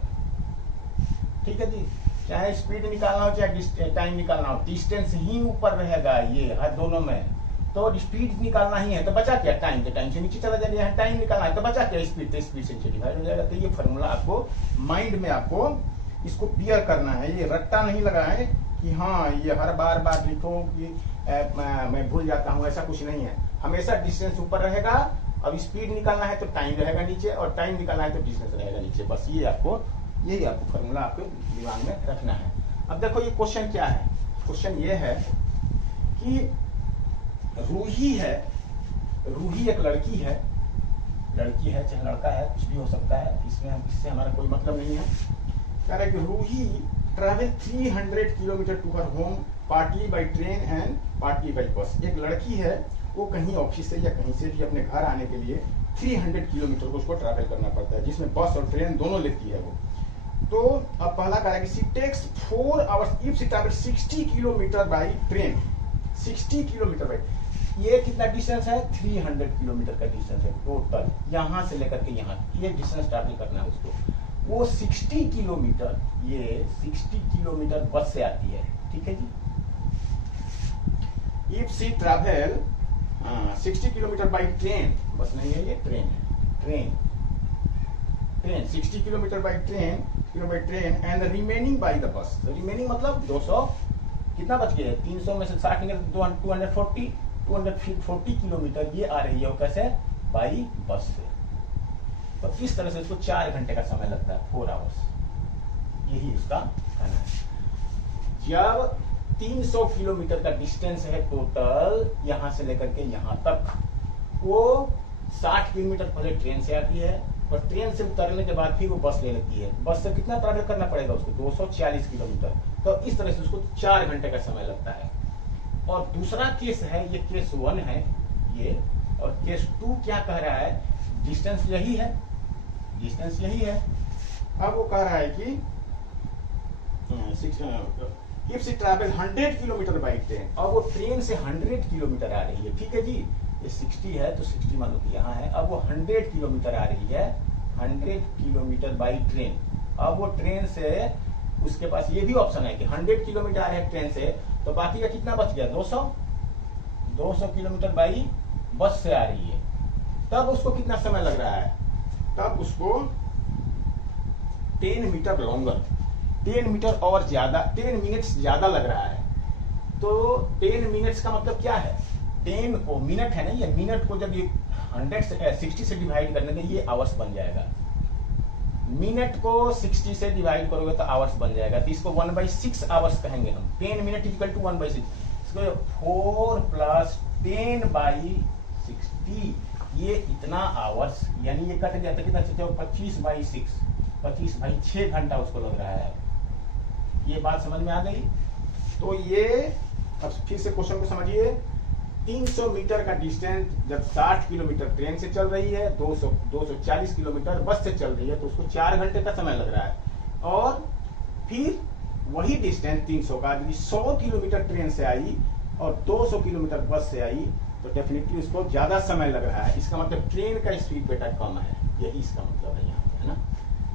ठीक है जी। चाहे स्पीड निकालना हो चाहे टाइम निकालना हो, डिस्टेंस ही ऊपर रहेगा, ये हर दोनों में। तो स्पीड निकालना ही है तो बचा क्या, टाइम, तो टाइम से नीचे चला जाएगा। यहाँ टाइम निकालना है तो बचा क्या, स्पीड, तो स्पीड से नीचे डिवाइड हो जाएगा। तो ये फॉर्मूला आपको माइंड में आपको इसको क्लियर करना है, ये रट्टा नहीं लगा है कि हाँ ये हर बार लिखो कि मैं भूल जाता हूँ, ऐसा कुछ नहीं है। हमेशा डिस्टेंस ऊपर रहेगा, अब स्पीड निकालना है तो टाइम रहेगा नीचे, और टाइम निकालना है तो डिस्टेंस रहेगा नीचे। बस यही आपको फॉर्मूला आपको दिमाग में रखना है। अब देखो ये क्वेश्चन क्या है, क्वेश्चन ये है कि रूही एक लड़की है चाहे लड़का है, कुछ भी हो सकता है, इससे हमारा कोई मतलब नहीं है। कह रहा है कि Ruhi travel 300 kilometre to her home, partly by train and partly by bus. एक लड़की है, वो कहीं ऑफिस से या कहीं से भी अपने घर आने के लिए 300 किलोमीटर को उसको ट्रैवल करना पड़ता है, जिसमें बस और ट्रेन दोनों लेती है वो। तो अब पहला कह रहा है कि she takes 4 hours if she travel 60 kilometre by train, 60 kilometre by, ये कितना डिस्टेंस है, 300 किलोमीटर का डिस्टेंस है टोटल, यहाँ से लेकर के यहाँ ये डिस्टेंस ट्रैवल करना है उसको। वो 60 किलोमीटर, ये 60 किलोमीटर बस से आती है, ठीक है जी। If she travel 60 kilometre by train, bus नहीं है ये ट्रेन है, train 60 kilometre by train and remaining by the bus. Remaining मतलब 200, कितना बच गया, 300 में से 60 निकल 240 किलोमीटर ये आ रही है, वो कैसे, बाई बस से। तो इस तरह से इसको 4 घंटे का समय लगता है, 4 आवर्स, यही उसका कहना है। जब 300 किलोमीटर का डिस्टेंस है टोटल, यहां से लेकर के यहां तक, वो 60 किलोमीटर पहले ट्रेन से आती है, और ट्रेन से उतरने के बाद फिर वो बस ले लेती है। बस से कितना ट्रैवल करना पड़ेगा उसको, 240 किलोमीटर। तो इस तरह से उसको 4 घंटे का समय लगता है। और दूसरा केस है, ये केस 1 है, ये, और केस 2 क्या कह रहा है, डिस्टेंस यही है, डिस्टेंस यही है। अब वो कह रहा है कि if she travel 100 kilometre by train, अब वो ट्रेन से 100 किलोमीटर आ रही है, ठीक है जी, ये 60 है तो 60 मान लो कि यहाँ है, अब वो 100 किलोमीटर आ रही है, 100 किलोमीटर बाई ट्रेन। अब वो ट्रेन से, उसके पास ये भी ऑप्शन है कि 100 किलोमीटर आ रहे हैं ट्रेन से, तो बाकी का कितना बच गया, 200 किलोमीटर बाई बस से आ रही है। तब उसको कितना समय लग रहा है, तब उसको 10 मीटर लॉन्गर, 10 मीटर और ज्यादा, 10 मिनट्स ज्यादा लग रहा है। तो 10 मिनट्स का मतलब क्या है, 10 को मिनट है ना, ये मिनट को जब ये 60 से डिवाइड करने में ये आवर्स बन जाएगा, मिनट को 60 से डिवाइड करोगे तो आवर्स बन जाएगा, तो इसको 1/6 आवर्स कहेंगे हम। 10 मिनट इक्वल टू 1/6, इसको 4 + 10/60, ये इतना आवर्स, यानी ये कट गया तो कितना, 25/6, 25/6 घंटा उसको लग रहा है। ये बात समझ में आ गई। तो ये अब फिर से क्वेश्चन को समझिए, 300 मीटर का डिस्टेंस जब 60 किलोमीटर ट्रेन से चल रही है, 240 किलोमीटर बस से चल रही है, तो उसको 4 घंटे का समय लग रहा है। और फिर वही डिस्टेंस 300 का यदि 100 किलोमीटर ट्रेन से आई और 200 किलोमीटर बस से आई, तो डेफिनेटली उसको ज्यादा समय लग रहा है। इसका मतलब ट्रेन का स्पीड बेटा कम है, यही इसका मतलब है यहाँ पे, है ना,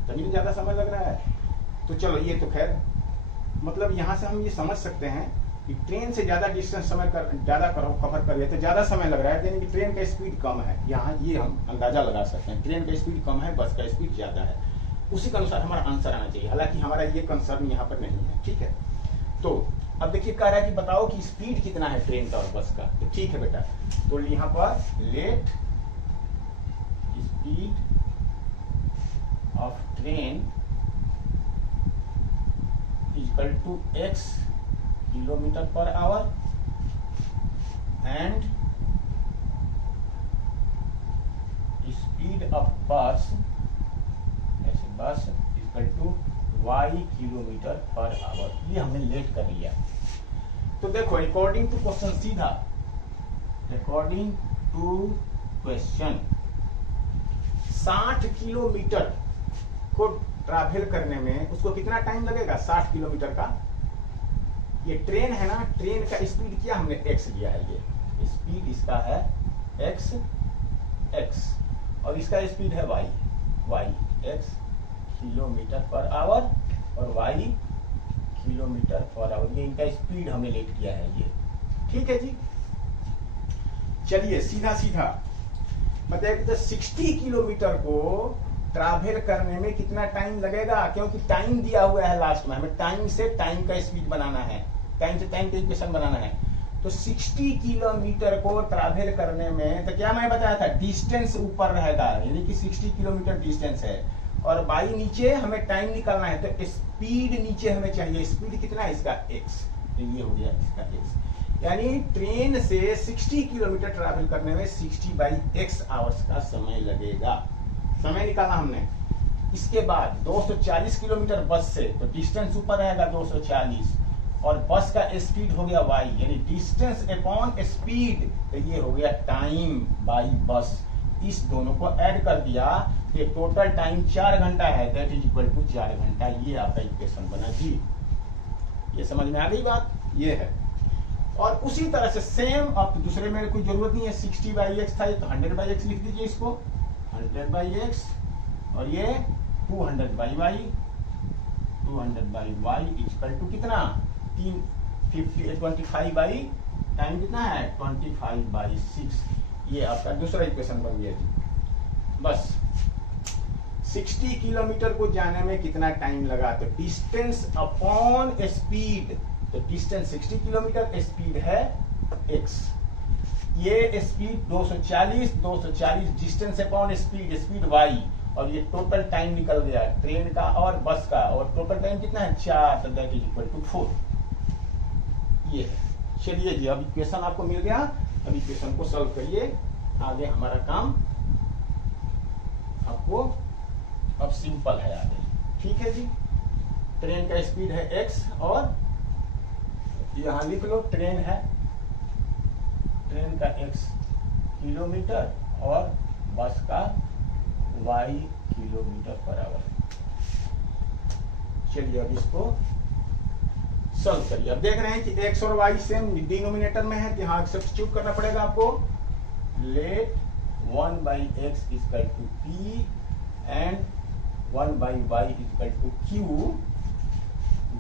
तभी ज्यादा समय लग रहा है। तो चलो ये तो खैर, मतलब यहाँ से हम ये समझ सकते हैं कि ट्रेन से ज्यादा डिस्टेंस ज्यादा कवर कर रही है तो ज्यादा समय लग रहा है, यानी कि ट्रेन का स्पीड कम है। यहाँ ये हम अंदाजा लगा सकते हैं, ट्रेन का स्पीड कम है, बस का स्पीड ज्यादा है। उसी के अनुसार हमारा आंसर आना चाहिए, हालांकि हमारा ये कंसर्न यहाँ पर नहीं है, ठीक है। तो अब देखिए कह रहा है कि बताओ कि स्पीड कितना है ट्रेन का और बस का, तो ठीक है बेटा, तो यहाँ पर let speed of train equal to x kilometre per hour and speed of bus, ऐसे bus equal to y kilometre per hour. ये हमने लेट कर लिया। तो देखो अकॉर्डिंग टू क्वेश्चन, सीधा अकॉर्डिंग टू क्वेश्चन 60 किलोमीटर को ट्रैवल करने में उसको कितना टाइम लगेगा, 60 किलोमीटर का। ये ट्रेन है ना, ट्रेन का स्पीड क्या हमने x लिया है, ये स्पीड इसका है x और इसका स्पीड है y, x kilometre per hour और y किलोमीटर पर आवर, ये इनका स्पीड हमने लेट किया है ये, ठीक है जी। चलिए सीधा सीधा बताइए तो 60 किलोमीटर को ट्रैवल करने में कितना टाइम लगेगा, क्योंकि टाइम दिया हुआ है लास्ट में, हमें टाइम से टाइम का स्पीड बनाना है, टाइम से टाइम का इक्वेशन बनाना है। तो 60 किलोमीटर को ट्रैवल करने में, तो क्या मैं बताया था, डिस्टेंस ऊपर रहेगा, यानी कि 60 किलोमीटर डिस्टेंस है और बाई नीचे हमें टाइम निकालना है, तो स्पीड नीचे हमें चाहिए। स्पीड कितना है इसका, x, तो ये हो गया इसका x, यानी ट्रेन से 60 किलोमीटर ट्रैवल करने में 60/x आवर्स का समय लगेगा, समय निकाला हमने। इसके बाद 240 किलोमीटर बस से, तो डिस्टेंस ऊपर रहेगा 240 और बस का स्पीड हो गया y, यानी डिस्टेंस अपॉन स्पीड, तो ये हो गया टाइम बाई बस। इस दोनों को ऐड कर दिया, ये टोटल टाइम 4 घंटा है, दैट इज इक्वल टू 4 घंटा। ये आपका इक्वेशन बना जी, ये समझ में आ गई बात, ये है। और उसी तरह से सेम, अब दूसरे में कोई जरूरत नहीं है, 60/x था ये, तो 100/x लिख दीजिए इसको, 100/x और ये 200/y, 200/y इक्वल टू कितना, 25 बाई टाइम कितना है 25/6। ये आपका दूसरा इक्वेशन बन गया जी। बस 60 किलोमीटर को जाने में कितना टाइम लगा, तो डिस्टेंस अपॉन स्पीड, तो डिस्टेंस 60 किलोमीटर, स्पीड है x, ये speed 240 distance upon speed, speed y, और ये टोटल टाइम निकल गया ट्रेन का और बस का, और टोटल टाइम कितना है 4, तो दैट इज इक्वल टू 4। ये चलिए जी, अब इक्वेशन आपको मिल गया, अब इक्वेशन को सॉल्व करिए, आगे हमारा काम आपको अब सिंपल है आगे, ठीक है जी। ट्रेन का स्पीड है x और यहां लिख लो ट्रेन है, ट्रेन का x किलोमीटर और बस का y किलोमीटर पर आवर। चलिए अब इसको सॉल्व करिए। अब देख रहे हैं कि x और y सेम डिनोमिनेटर में है, तो यहाँ सब्स्टिट्यूट करना पड़ेगा आपको। Let 1/x equal to p and 1/y equal to q,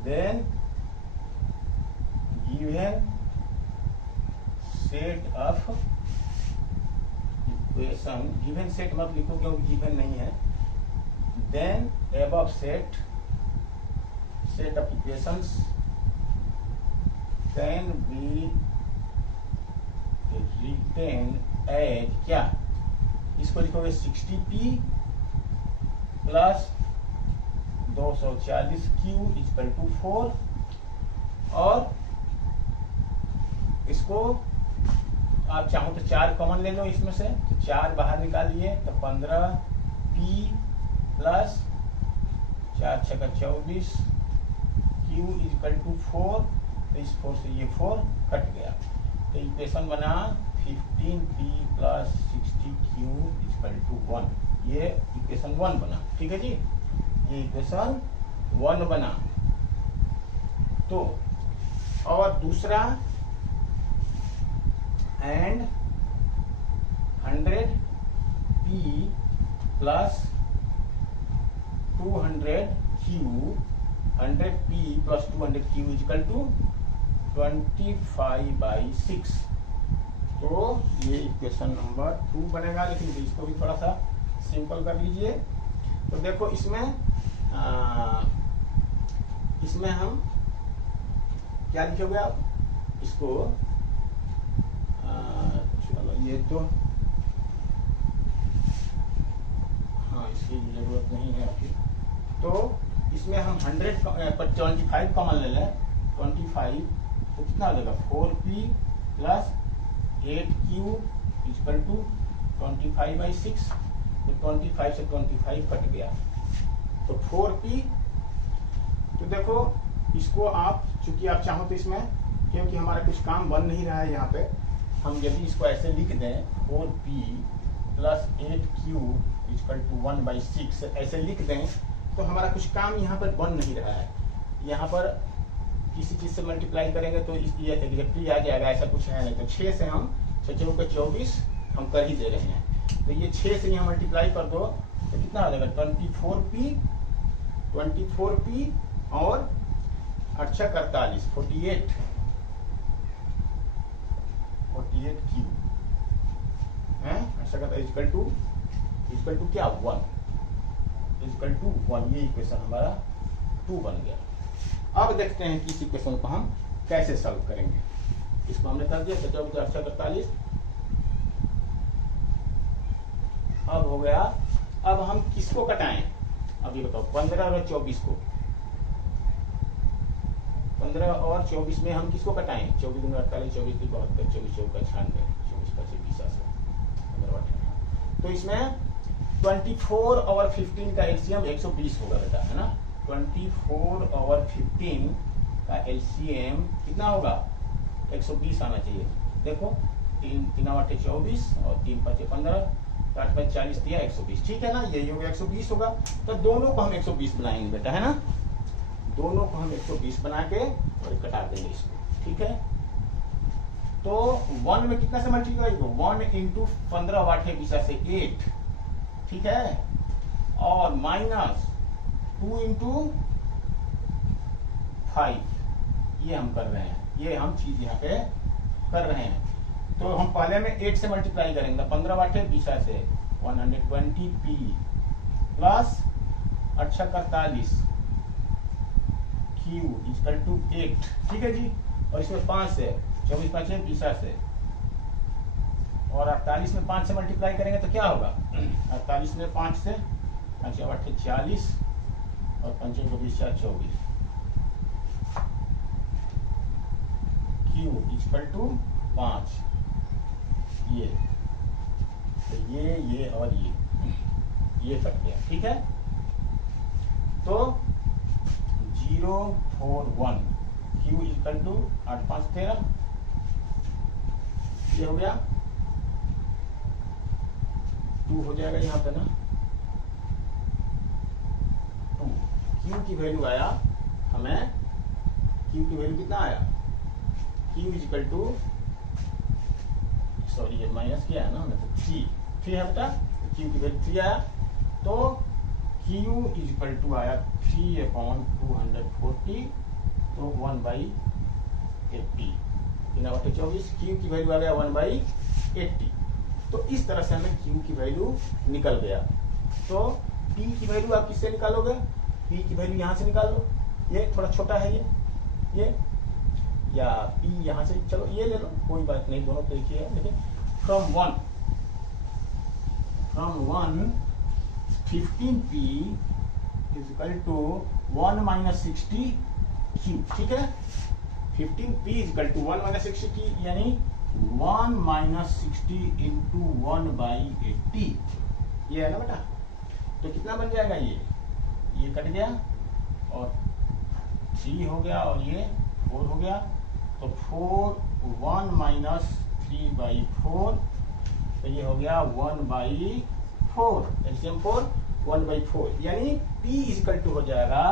then given set of equation, given set मत लिखो क्योंकि गिवन नहीं है, then above set of equations can be written as क्या, इसको लिखोगे 60p plus 240q equal to 4, और इसको आप चाहो तो 4 कॉमन ले लो इसमें से, तो 4 बाहर निकालिए तो 15p प्लस 4 छक्का 24 q इक्वल टू 4, तो इस 4 से ये 4 कट गया, तो इक्वेशन बना 15p plus 60q equal to 1, ये इक्वेशन 1 बना। ठीक है जी, ये इक्वेशन 1 बना। तो और दूसरा and 100p plus 200q, 100p plus 200q equal to 25/6, तो ये इक्वेशन नंबर 2 बनेगा। लेकिन इसको भी थोड़ा सा सिंपल कर लीजिए। तो देखो इसमें इसमें हम क्या लिखोगे आप, इसको चलो ये तो हाँ इसकी जरूरत नहीं है अभी। तो इसमें हम 100 पर 25 कॉमन ले लें, 25 तो कितना हो जाएगा 4p plus 8q equal to 25/6, तो 25 से 25 कट गया, तो 4p। तो देखो इसको आप चूंकि आप चाहो तो इसमें, क्योंकि हमारा कुछ काम बन नहीं रहा है यहाँ पे, हम यदि इसको ऐसे लिख दें 4p plus 8q equal to 1/6 ऐसे लिख दें, तो हमारा कुछ काम यहाँ पर बन नहीं रहा है। यहाँ पर किसी चीज से मल्टीप्लाई करेंगे तो ये एग्जैक्टली आ जाएगा, ऐसा कुछ है नहीं। तो 6 से हम 6 को 24 हम कर ही दे रहे हैं, तो ये 6 से यहाँ मल्टीप्लाई कर दो तो कितना आ जाएगा 24p और 8×48 48q है, 8×48 इक्वल टू क्या 1 इक्वल टू 1, ये इक्वेशन हमारा 2 बन गया। अब देखते हैं कि इस इक्वेशन को हम कैसे सॉल्व करेंगे। इसको हमने कर दिया 8×48, अब हो गया। अब हम किसको कटाएं, अब ये बताओ 15 और 24 को, 15 और 24 में हम किसको कटाएं, 24 × 48 24 की 72 24 चौका 96 24 का 20 तो इसमें 24 और 15 का एलसीएम 120 होगा बेटा, है ना। 24 और 15 का एलसीएम कितना होगा 120 आना चाहिए। देखो 3 8 24 और 3 5 15 8 5 40 दिया 120, ठीक है ना, यही होगा 120 होगा। तो दोनों को हम 120 बनाएंगे बेटा, है ना, दोनों को हम 120 बना के और कटा देंगे इसको, ठीक है। तो 1 में कितना से मल्टीप्लाई होगा 1 × 15 8 से 8, ठीक है, और माइनस 2 × 5, ये हम कर रहे हैं, ये हम चीज यहाँ पे कर रहे हैं। तो हम पहले में 8 से मल्टीप्लाई करेंगे, 15 8 20 से 120p plus 8×48 q equal to 8, ठीक है जी। और इसमें 5 से 24 5 20 से, और 48 में 5 से मल्टीप्लाई करेंगे तो क्या होगा 48 में 5 से 5 8 40 और 5 20 24 q इक्वल टू 5, ये तो ये और ये कट गया, ठीक है। तो 041 q इक्वल टू 8 5 13, ये हो गया। 2 हो जाएगा यहाँ पे ना, 2। Q की वैल्यू आया हमें, Q की वैल्यू कितना आया, Q is equal to, sorry ये माइनस किया है ना हमने, तो 3 है बेटा, Q की वैल्यू 3 आया, तो Q इज इक्वल टू आया 3/240, तो 1/80, 3/24, Q की वैल्यू आ गया 1/80। तो इस तरह से हमें Q की वैल्यू निकल गया। तो P की वैल्यू आप किससे निकालोगे, P की वैल्यू यहाँ से निकाल लो, ये थोड़ा छोटा है ये, या P यहाँ से, चलो ये ले लो, कोई बात नहीं, दोनों तरीके हैं। देखिए from 1 15P is equal to 1 - 60Q, ठीक है। 15P is equal to 1 - 60Q, यानी 1 - 60 इंटू 1/80, ये है ना बेटा। तो कितना बन जाएगा, ये कट गया और 3 हो गया और ये 4 हो गया, तो 1 - 3/4, तो ये हो गया 1/4, एलसीएम 4, 1/4, यानी P इज इक्वल टू हो जाएगा,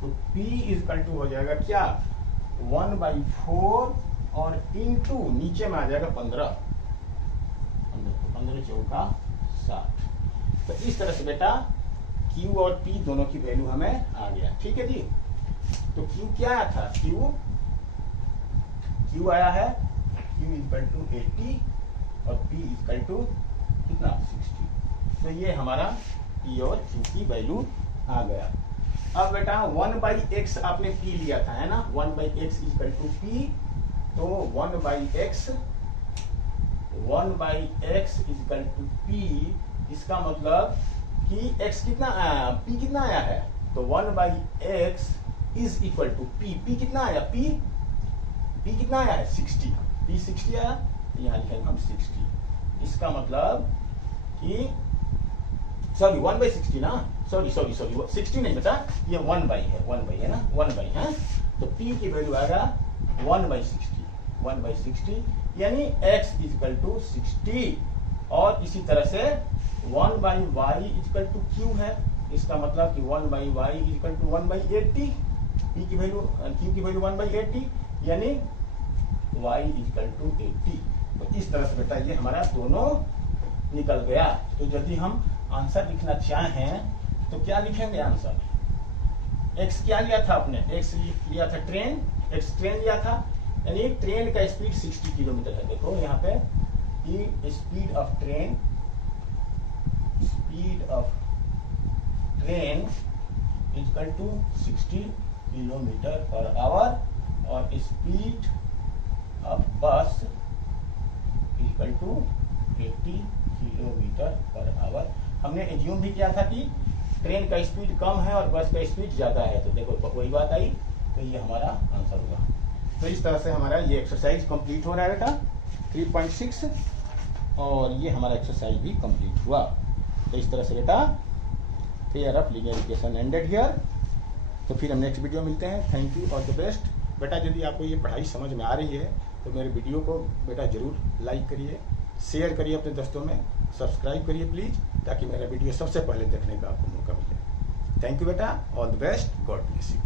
तो P इज इक्वल टू हो जाएगा क्या, 1/4 और इंटू नीचे में आ जाएगा 15, 15 चौका 60। तो इस तरह से बेटा Q और P दोनों की वैल्यू हमें आ गया, ठीक है जी। तो Q क्या आया था, Q आया है, Q इक्वल टू 80 और P इक्वल टू कितना, 60। तो ये हमारा P और Q की वैल्यू आ गया। अब बेटा 1/x आपने P लिया था, है ना, 1/x इक्वल टू P, तो 1/x इक्वल टू P, इसका मतलब कि x कितना आया, P कितना आया है, तो 1/x is equal to P कितना आया, P कितना आया है, 60, P 60 आया, तो यहाँ लिखेंगे हम 60। इसका मतलब कि सॉरी 1/60 ना, सॉरी 60 नहीं बता, ये 1/है, है ना, 1/, है। तो P की वैल्यू आएगा 1/60, यानी x इक्वल टू 60, और इसी तरह से 1/y इक्वल टू Q है, इसका मतलब कि 1/y इक्वल टू 1/80, P की वैल्यू, Q की वैल्यू 1/80, यानी y इक्वल टू 80। तो इस तरह से बेटा ये हमारा दोनों निकल गया। तो यदि हम आंसर लिखना चाहें तो क्या लिखेंगे आंसर, x क्या लिया था आपने, x लिया था ट्रेन, x ट्रेन लिया था, यानी ट्रेन का स्पीड 60 किलोमीटर है। देखो यहाँ पे कि speed of train equal to 60 kilometre per hour, और speed of bus equal to 80 kilometre per hour. हमने एज्यूम भी किया था कि ट्रेन का स्पीड कम है और बस का स्पीड ज्यादा है, तो देखो वही बात आई, तो ये हमारा आंसर होगा। तो इस तरह से हमारा ये एक्सरसाइज कंप्लीट हो रहा है बेटा 3.6, और ये हमारा एक्सरसाइज भी कंप्लीट हुआ। तो इस तरह से बेटा fair of legal education ended here. तो फिर हम नेक्स्ट वीडियो मिलते हैं। Thank you, all the best. बेटा यदि आपको ये पढ़ाई समझ में आ रही है तो मेरे वीडियो को बेटा जरूर लाइक करिए, शेयर करिए अपने दोस्तों में, सब्सक्राइब करिए प्लीज़, ताकि मेरा वीडियो सबसे पहले देखने का आपको मौका मिले। थैंक यू बेटा, all the best, God bless you.